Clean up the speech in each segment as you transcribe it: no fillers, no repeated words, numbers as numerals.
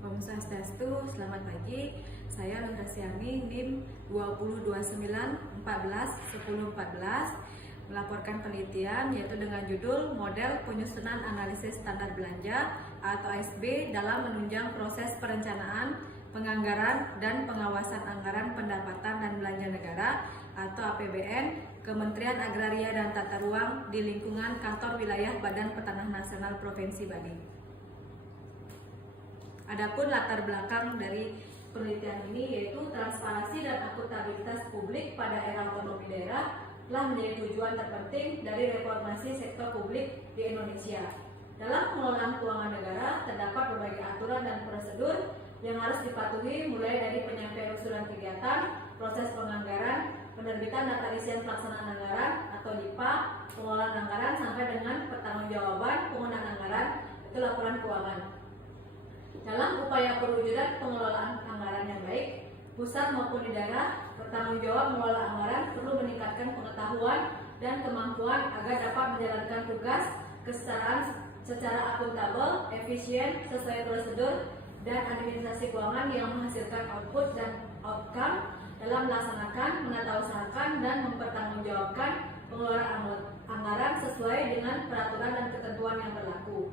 Om Swastiastu, selamat pagi. Saya Lundrasiani, NIM 2029141014, melaporkan penelitian yaitu dengan judul Model Penyusunan Analisis Standar Belanja atau ASB dalam menunjang proses perencanaan, penganggaran, dan pengawasan anggaran pendapatan dan belanja negara atau APBN Kementerian Agraria dan Tata Ruang di lingkungan kantor wilayah Badan Petanah Nasional Provinsi Bali. Adapun latar belakang dari penelitian ini yaitu transparansi dan akuntabilitas publik pada era otonomi daerah telah menjadi tujuan terpenting dari reformasi sektor publik di Indonesia. Dalam pengelolaan keuangan negara terdapat berbagai aturan dan prosedur yang harus dipatuhi mulai dari penyampaian usulan kegiatan, proses penganggaran, penerbitan data isian pelaksanaan anggaran atau DIPA, pengelolaan anggaran sampai dengan pertanggungjawaban penggunaan anggaran itu laporan keuangan. Dalam upaya perwujudan pengelolaan anggaran yang baik, pusat maupun di daerah, bertanggung jawab mengelola anggaran perlu meningkatkan pengetahuan dan kemampuan agar dapat menjalankan tugas kesetaraan secara akuntabel, efisien, sesuai prosedur, dan administrasi keuangan yang menghasilkan output dan outcome dalam melaksanakan, menatausahakan, dan mempertanggungjawabkan pengelolaan anggaran sesuai dengan peraturan dan ketentuan yang berlaku.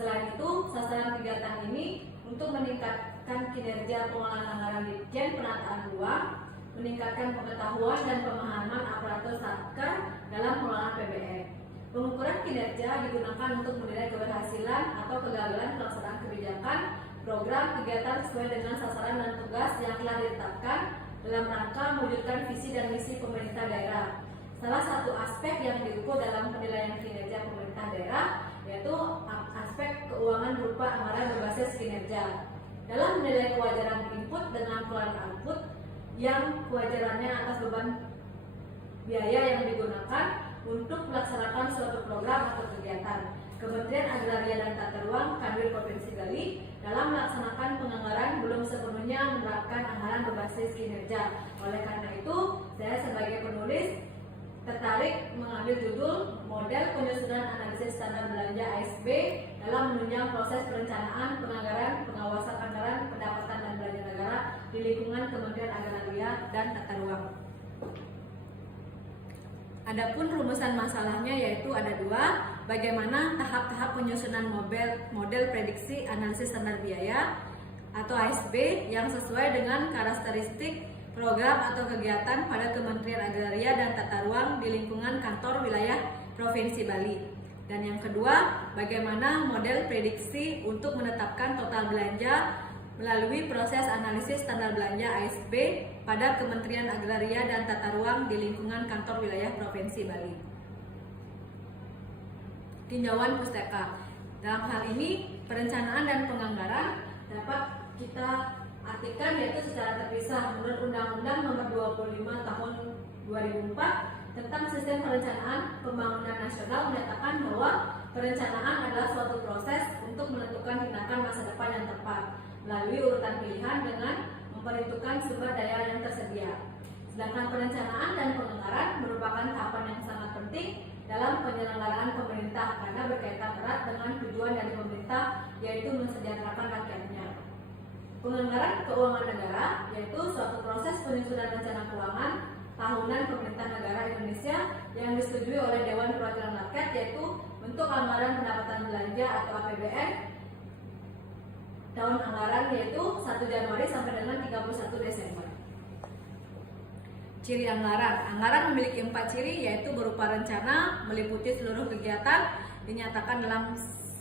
Selain itu, sasaran kegiatan ini untuk meningkatkan kinerja pengelolaan anggaran Ditjen Penataan Uang, meningkatkan pengetahuan dan pemahaman aparatur Satker dalam pengelolaan APBN. Pengukuran kinerja digunakan untuk menilai keberhasilan atau kegagalan pelaksanaan kebijakan, program, kegiatan sesuai dengan sasaran dan tugas yang telah ditetapkan dalam rangka mewujudkan visi dan misi pemerintah daerah. Salah satu aspek yang diukur dalam penilaian kinerja pemerintah daerah yaitu aspek keuangan berupa anggaran berbasis kinerja. Dalam menilai kewajaran input dengan pengelolaan output yang kewajarannya atas beban biaya yang digunakan untuk melaksanakan suatu program atau kegiatan. Kementerian Agraria dan Tata Ruang Kanwil Provinsi Bali dalam melaksanakan penganggaran belum sepenuhnya menerapkan anggaran berbasis kinerja. Oleh karena itu, saya sebagai penulis tertarik mengambil judul Model Penyusunan Analisis Standar Belanja ASB dalam menunjang proses perencanaan, penganggaran, pengawasan anggaran, pendapatan dan belanja negara di lingkungan Kementerian Agraria dan Tata Ruang. Adapun rumusan masalahnya yaitu ada dua, bagaimana tahap-tahap penyusunan model prediksi analisis standar biaya atau ASB yang sesuai dengan karakteristik program atau kegiatan pada Kementerian Agraria dan Tata Ruang di lingkungan kantor wilayah Provinsi Bali. Dan yang kedua, bagaimana model prediksi untuk menetapkan total belanja melalui proses analisis standar belanja ASB pada Kementerian Agraria dan Tata Ruang di lingkungan kantor wilayah Provinsi Bali. Tinjauan pustaka. Dalam hal ini, perencanaan dan penganggaran dapat kita artikan yaitu secara terpisah menurut Undang-Undang Nomor 25 Tahun 2004 tentang Sistem Perencanaan Pembangunan Nasional menyatakan bahwa perencanaan adalah suatu proses untuk menentukan tindakan masa depan yang tepat melalui urutan pilihan dengan memperhitungkan sumber daya yang tersedia. Sedangkan perencanaan dan penganggaran merupakan tahapan yang sangat penting dalam penyelenggaraan pemerintah karena berkaitan erat dengan tujuan dari pemerintah yaitu mensejahterakan rakyatnya. Penganggaran keuangan negara yaitu suatu proses penyusunan rencana keuangan tahunan pemerintah negara Indonesia yang disetujui oleh Dewan Perwakilan Rakyat yaitu bentuk anggaran pendapatan belanja atau APBN tahun anggaran yaitu 1 Januari sampai dengan 31 Desember. Ciri anggaran. Anggaran memiliki 4 ciri yaitu berupa rencana, meliputi seluruh kegiatan, dinyatakan dalam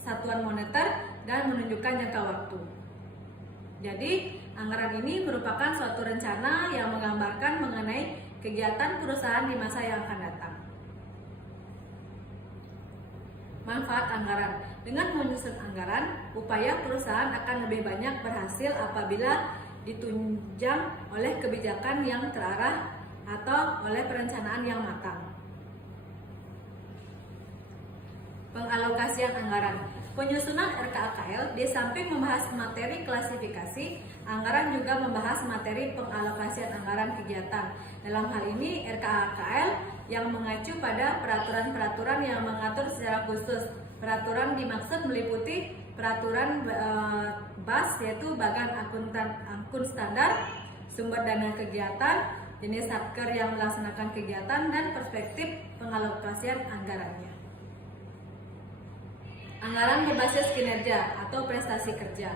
satuan moneter dan menunjukkan jangka waktu. Jadi, anggaran ini merupakan suatu rencana yang menggambarkan mengenai kegiatan perusahaan di masa yang akan datang. Manfaat anggaran. Dengan menyusun anggaran, upaya perusahaan akan lebih banyak berhasil apabila ditunjang oleh kebijakan yang terarah atau oleh perencanaan yang matang. Pengalokasian anggaran. Penyusunan RKAKL di samping membahas materi klasifikasi, anggaran juga membahas materi pengalokasian anggaran kegiatan. Dalam hal ini, RKAKL yang mengacu pada peraturan-peraturan yang mengatur secara khusus. Peraturan dimaksud meliputi peraturan BAS yaitu Bagan Akun Standar, sumber dana kegiatan, jenis satker yang melaksanakan kegiatan, dan perspektif pengalokasian anggarannya. Anggaran berbasis kinerja atau prestasi kerja.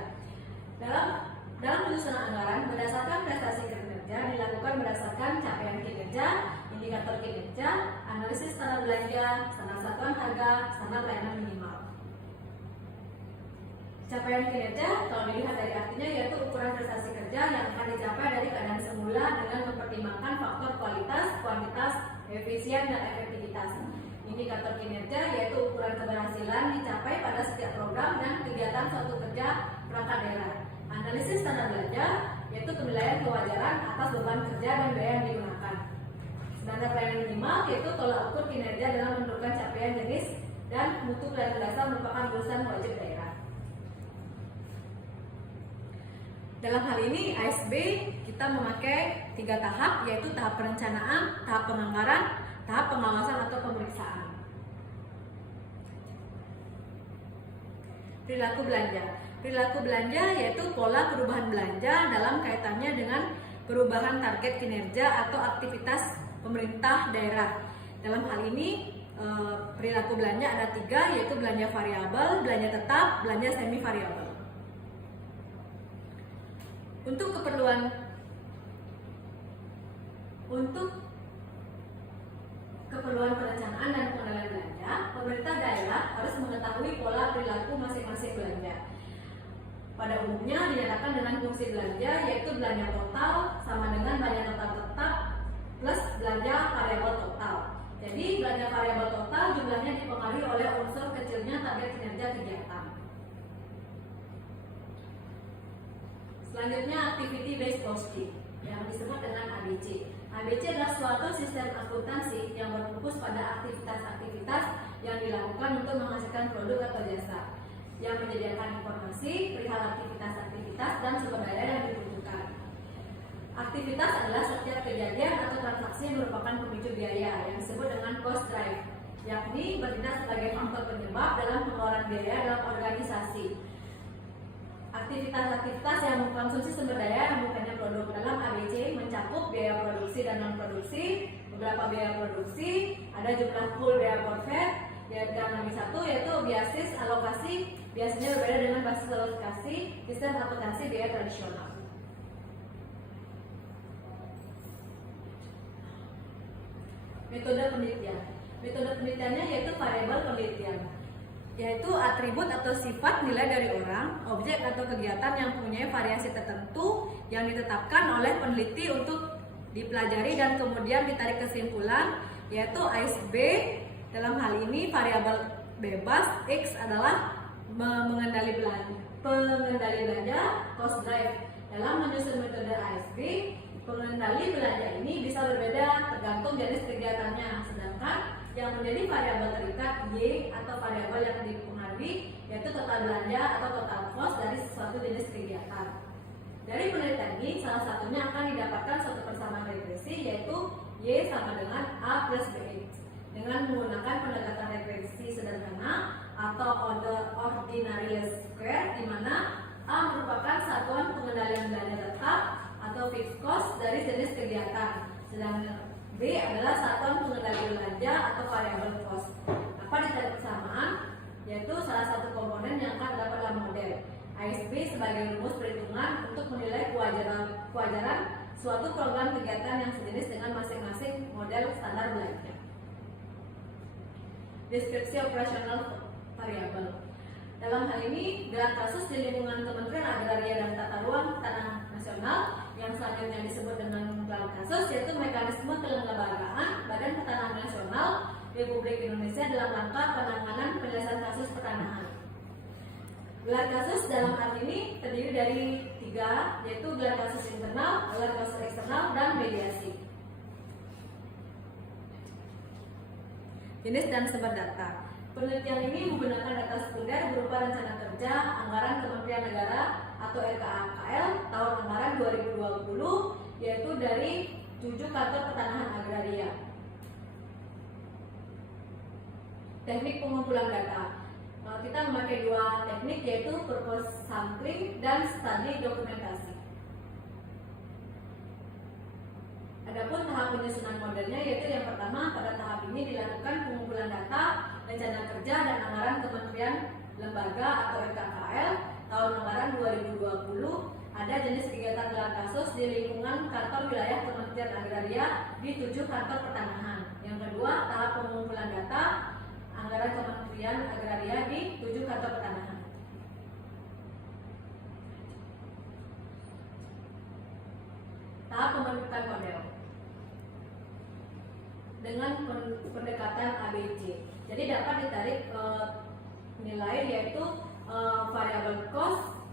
Dalam penyusunan anggaran berdasarkan prestasi kinerja dilakukan berdasarkan capaian kinerja, indikator kinerja, analisis standar belanja, standar satuan harga, standar layanan minimal. Capaian kinerja kalau dilihat dari artinya yaitu ukuran prestasi kerja yang akan dicapai dari keadaan semula dengan mempertimbangkan faktor kualitas, kuantitas, efisien, dan efektivitas. Indikator kinerja yaitu ukuran keberhasilan dicapai pada setiap program dan kegiatan suatu kerja perangkat daerah. Analisis standar belanja yaitu penilaian kewajaran atas beban kerja dan biaya yang digunakan. Standar pelayanan minimal yaitu tolak ukur kinerja dalam menentukan capaian jenis dan mutu pelayanan dasar merupakan urusan wajib daerah. Dalam hal ini ASB kita memakai 3 tahap, yaitu tahap perencanaan, tahap penganggaran, tahap pengawasan atau pemeriksaan. Perilaku belanja. Perilaku belanja yaitu pola perubahan belanja dalam kaitannya dengan perubahan target kinerja atau aktivitas pemerintah daerah. Dalam hal ini perilaku belanja ada 3, yaitu belanja variabel, belanja tetap, belanja semi variabel. Untuk keperluan perencanaan dan pengendalian belanja, pemerintah daerah harus mengetahui pola perilaku masing-masing belanja. Pada umumnya dinyatakan dengan fungsi belanja yaitu belanja total sama dengan belanja total tetap plus belanja variabel total. Jadi belanja variabel total jumlahnya dipengaruhi oleh unsur kecilnya target kinerja kegiatan. Selanjutnya activity based costing yang disebut dengan ABC. ABC adalah suatu sistem akuntansi yang berfokus pada aktivitas-aktivitas yang dilakukan untuk menghasilkan produk atau jasa, yang menyediakan informasi perihal aktivitas-aktivitas dan sumber daya yang dibutuhkan. Aktivitas adalah setiap kejadian atau transaksi yang merupakan pemicu biaya yang disebut dengan cost drive, yakni bertindak sebagai faktor penyebab dalam pengeluaran biaya dalam organisasi. Aktivitas-aktivitas yang mengkonsumsi sumber daya yang bukannya produk dalam ABC mencakup biaya produksi dan non-produksi, beberapa biaya produksi, ada jumlah full biaya profit, dan lagi satu yaitu basis alokasi, biasanya berbeda dengan basis alokasi sistem akuntansi biaya tradisional. Metode penelitian. Metode penelitiannya yaitu variabel penelitian, yaitu atribut atau sifat nilai dari orang, objek atau kegiatan yang mempunyai variasi tertentu yang ditetapkan oleh peneliti untuk dipelajari dan kemudian ditarik kesimpulan, yaitu ASB. Dalam hal ini variabel bebas X adalah pengendali belanja cost drive. Dalam menyusun metode ASB, pengendali belanja ini bisa berbeda tergantung jenis kegiatannya, sedangkan yang menjadi variabel terikat Y atau variabel yang dipengaruhi yaitu total belanja atau total cost dari suatu jenis kegiatan. Dari penelitian ini salah satunya akan didapatkan suatu persamaan regresi yaitu Y sama dengan A plus BX dengan menggunakan pendekatan regresi sederhana atau ordinary least square, di mana A merupakan satuan pengendalian belanja tetap atau fixed cost dari jenis kegiatan, sedangkan B adalah satuan pengendali belanja atau variable cost. Apa ditarik persamaan? Yaitu salah satu komponen yang akan terdapat dalam model ASB sebagai rumus perhitungan untuk menilai kewajaran suatu program kegiatan yang sejenis dengan masing-masing model standar belanja. Deskripsi operasional variabel. Dalam hal ini, gelar kasus di lingkungan Kementerian Agraria dan Tata Ruang Tanah Nasional yang selanjutnya disebut dengan gelar kasus yaitu mekanisme kelembagaan Badan Pertanahan Nasional Republik Indonesia dalam rangka penanganan penyelesaian kasus pertanahan. Gelar kasus dalam hal ini terdiri dari 3, yaitu gelar kasus internal, gelar kasus eksternal, dan mediasi. Jenis dan sumber data. Penelitian ini menggunakan data sekunder berupa rencana kerja anggaran Kementerian Negara atau RKAKL tahun anggaran 2020, yaitu dari 7 kantor pertanahan agraria. Teknik pengumpulan data. kita memakai dua teknik, yaitu purpose sampling dan study dokumentasi. Adapun tahap penyusunan modelnya, yaitu yang pertama, pada tahap ini dilakukan pengumpulan data, rencana kerja dan anggaran kementerian, lembaga atau RKKL tahun anggaran 2020. Ada jenis kegiatan gelar kasus di lingkungan kantor wilayah Kementerian Agraria di 7 kantor pertanahan. Yang kedua, tahap pengumpulan data anggaran Kementerian Agraria di 7 kantor pertanahan. Tahap pembentukan model dengan pendekatan ABC. Jadi dapat ditarik nilai, yaitu variable cost,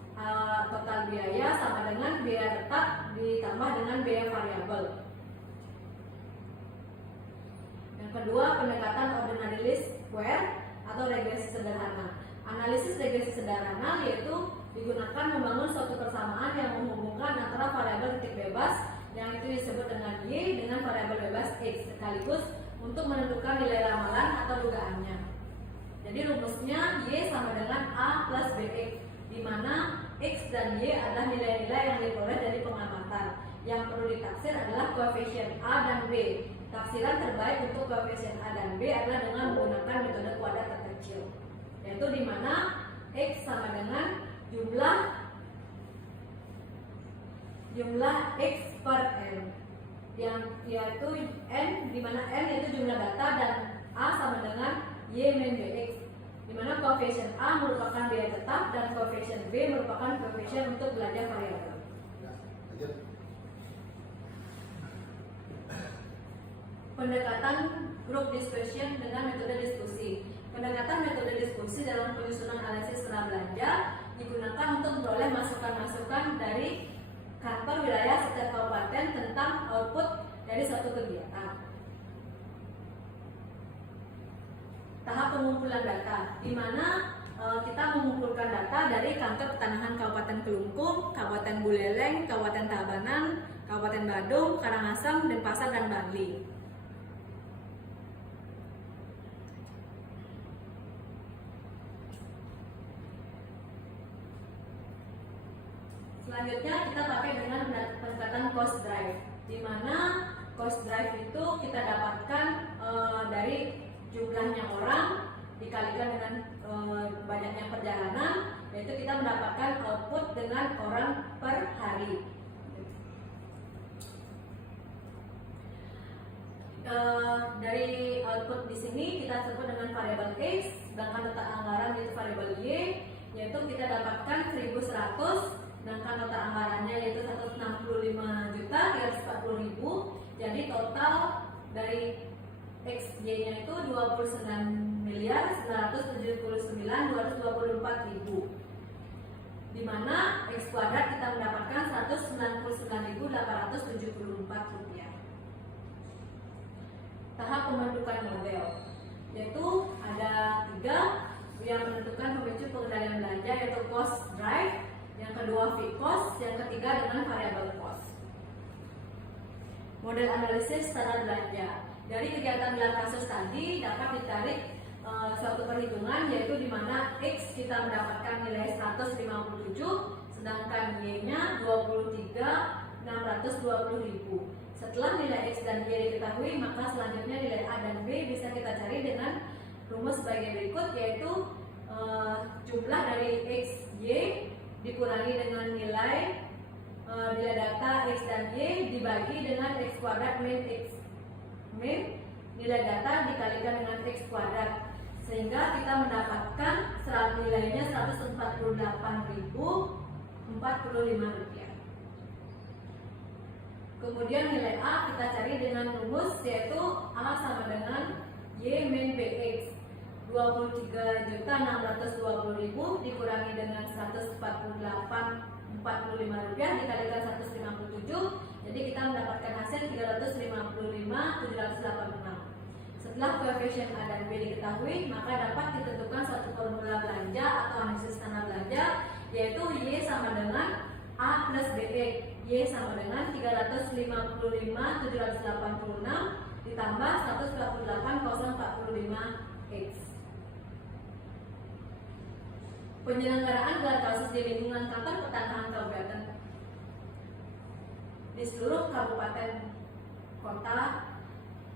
total biaya sama dengan biaya tetap ditambah dengan biaya variabel. Yang kedua, pendekatan ordinary least square atau regresi sederhana. Analisis regresi sederhana yaitu digunakan membangun suatu persamaan yang menghubungkan antara variabel titik bebas yang itu disebut dengan Y dengan variabel bebas X sekaligus untuk menentukan nilai ramalan atau dugaannya. Jadi rumusnya Y sama dengan A plus BX, di mana X dan Y adalah nilai-nilai yang diperoleh dari pengamatan. Yang perlu ditaksir adalah koefisien A dan B. Taksiran terbaik untuk koefisien A dan B adalah dengan menggunakan metode kuadrat terkecil, yaitu di mana X sama dengan jumlah X per N, yang yaitu N, di mana N yaitu jumlah data, dan A sama dengan Y min BX, di mana koefisien A merupakan biaya tetap dan koefisien B merupakan koefisien untuk belanja variabel. Pendekatan group discussion dengan metode diskusi. Pendekatan metode diskusi dalam penyusunan analisis skala belanja digunakan untuk memperoleh masukan-masukan dari kantor wilayah setiap kabupaten tentang output dari suatu kegiatan. Tahap pengumpulan data, di mana kita mengumpulkan data dari kantor pertanahan Kabupaten Kelungkung, Kabupaten Buleleng, Kabupaten Tabanan, Kabupaten Badung, Karangasem, Denpasar, dan Bangli. Selanjutnya kita pakai dengan pendekatan cost drive, di mana cost drive itu kita dapatkan dari jumlahnya orang dikalikan dengan banyaknya perjalanan, yaitu kita mendapatkan output dengan orang per hari. Dari output di sini kita sebut dengan variabel X, sedangkan letak anggaran yaitu variabel Y, yaitu kita dapatkan 1100, sedangkan letak anggarannya yaitu 165.340.000. Jadi total dari XY-nya itu 29.979.224.000, di mana X kuadrat kita mendapatkan 199.874 rupiah. Tahap pembentukan model, yaitu ada 3 yang menentukan pemicu pengendalian belanja, yaitu cost drive, yang kedua fixed cost, yang ketiga dengan variable cost. Model analisis secara belanja. Dari kegiatan gelar kasus tadi dapat ditarik suatu perhitungan, yaitu di mana X kita mendapatkan nilai 157, sedangkan Y-nya 23.620.000. Setelah nilai X dan Y diketahui, maka selanjutnya nilai A dan B bisa kita cari dengan rumus sebagai berikut, yaitu jumlah dari X, Y dikurangi dengan nilai data X dan Y dibagi dengan X kuadrat min X min nilai data dikalikan dengan X kuadrat, sehingga kita mendapatkan nilainya 148.045 rupiah. Kemudian nilai A kita cari dengan rumus, yaitu A sama dengan Y min BX, 23.620.000 dikurangi dengan 148.045 rupiah dikalikan 157, jadi kita mendapatkan hasil 355.786. Setelah koefisien A dan B diketahui, maka dapat ditentukan suatu formula belanja atau analisis skala belanja, yaitu Y sama dengan A plus BX. Y sama dengan 355.786 ditambah 148.045 X. Penyelenggaraan gelar kasus di lingkungan kantor pertanahan kabupaten di seluruh kabupaten kota.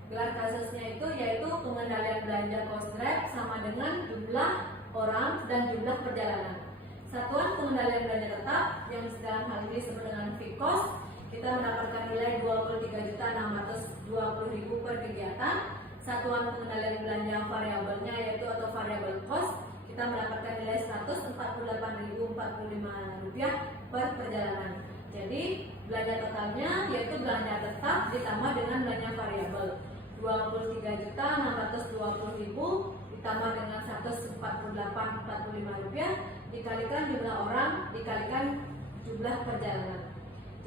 Gelar kasusnya itu yaitu pengendalian belanja kosrek sama dengan jumlah orang dan jumlah perjalanan. Satuan pengendalian belanja tetap yang dalam hal ini disebut dengan FIKOS, kita mendapatkan nilai 23.620.000 per kegiatan. Satuan pengendalian belanja variabelnya yaitu atau variable cost, kita mendapatkan nilai 148.045 rupiah per perjalanan. Jadi belanja totalnya yaitu belanja tetap ditambah dengan belanja variabel 23.620.000 ditambah dengan 148.045 rupiah dikalikan jumlah orang dikalikan jumlah perjalanan.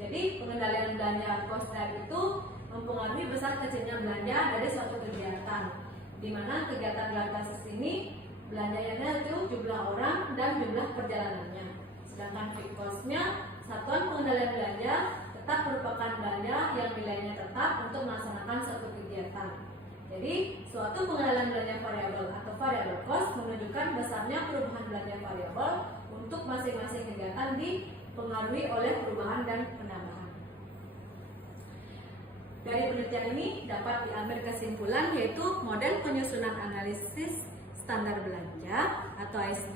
Jadi pengendalian belanja cost itu mempengaruhi besar kecilnya belanja dari suatu kegiatan, di mana kegiatan gelar kasus ini belanjanya itu jumlah orang dan jumlah perjalanannya. Sedangkan fixed cost-nya satuan pengendalian belanja tetap merupakan belanja yang nilainya tetap untuk melaksanakan suatu kegiatan. Jadi suatu pengendalian belanja variabel atau variable cost menunjukkan besarnya perubahan belanja variabel untuk masing-masing kegiatan dipengaruhi oleh perubahan dan penambahan. Dari penelitian ini dapat diambil kesimpulan yaitu model penyusunan analisis standar belanja atau ASB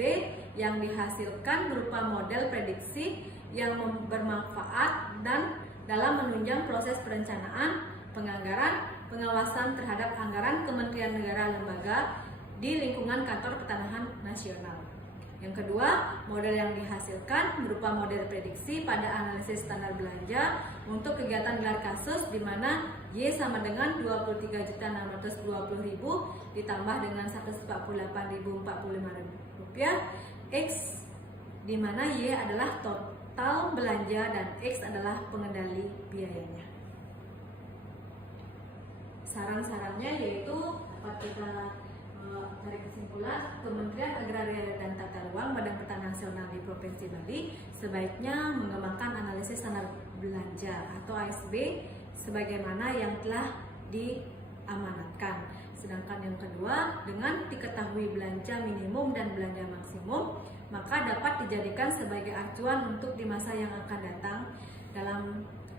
yang dihasilkan berupa model prediksi yang bermanfaat dan dalam menunjang proses perencanaan, penganggaran, pengawasan terhadap anggaran Kementerian Negara Lembaga di lingkungan Kantor Pertanahan Nasional. Yang kedua, model yang dihasilkan berupa model prediksi pada analisis standar belanja untuk kegiatan gelar kasus di mana Y sama dengan 23.620.000 ditambah dengan 148.045 rupiah, X di mana Y adalah total belanja dan X adalah pengendali biayanya. Saran-sarannya yaitu dapat kita dari kesimpulan, Kementerian Agraria dan Tata Ruang Badan Pertanahan Nasional di Provinsi Bali sebaiknya mengembangkan analisis standar belanja atau ASB sebagaimana yang telah diamanatkan. Sedangkan yang kedua, dengan diketahui belanja minimum dan belanja maksimum, maka dapat dijadikan sebagai acuan untuk di masa yang akan datang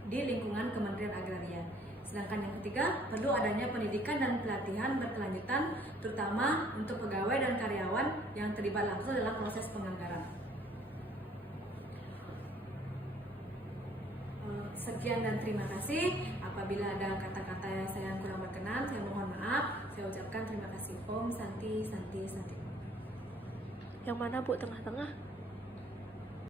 di lingkungan Kementerian Agraria. Sedangkan yang ketiga, perlu adanya pendidikan dan pelatihan berkelanjutan terutama untuk pegawai dan karyawan yang terlibat langsung dalam proses penganggaran. Sekian dan terima kasih. Apabila ada kata-kata yang saya kurang berkenan, saya mohon maaf. Saya ucapkan terima kasih. Om Santi Santi Santi. Yang mana Bu, tengah-tengah?